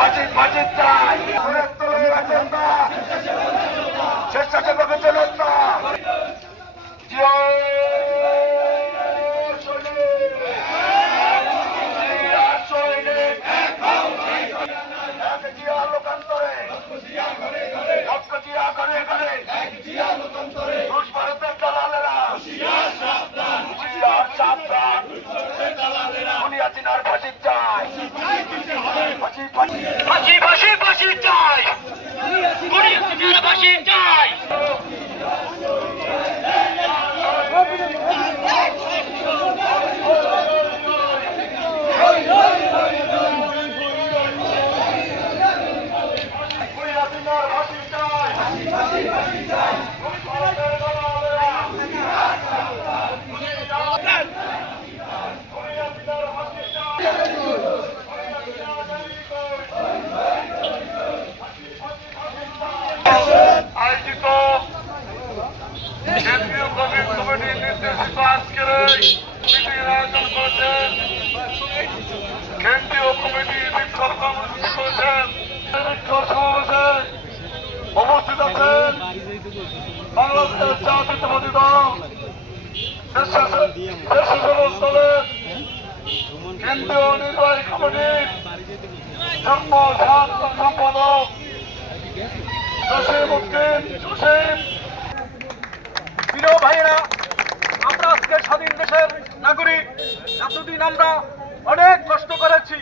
ফাঁসি বাজেট চাই। ফাঁসি ফাঁসি ফাঁসি চাই ফাঁসি দুনিয়া চিনার বাংলাদেশের জাতীয়তাবাদী দল স্বেচ্ছাসেবক দলের কেন্দ্রীয় নির্বাহী কমিটির যুগ্ম সাধারণ সম্পাদক জসিম উদ্দিন, জসিম। ভাইয়েরা, আমরা আজকে স্বাধীন দেশের নাগরিক, এতদিন আমরা অনেক কষ্ট করেছি।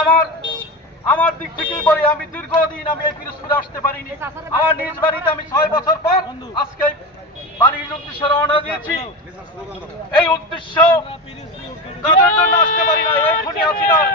আমার দিক থেকেই বলি, আমি দীর্ঘদিন আমি এই পিরোজপুরে আসতে পারিনি। আমার নিজ বাড়িতে আমি ছয় বছর পর আজকে বাড়ির উদ্দেশ্যে রওনা দিয়েছি। এই উদ্দেশ্য তাদের জন্য আসতে পারি না এই খুনি হাসিনার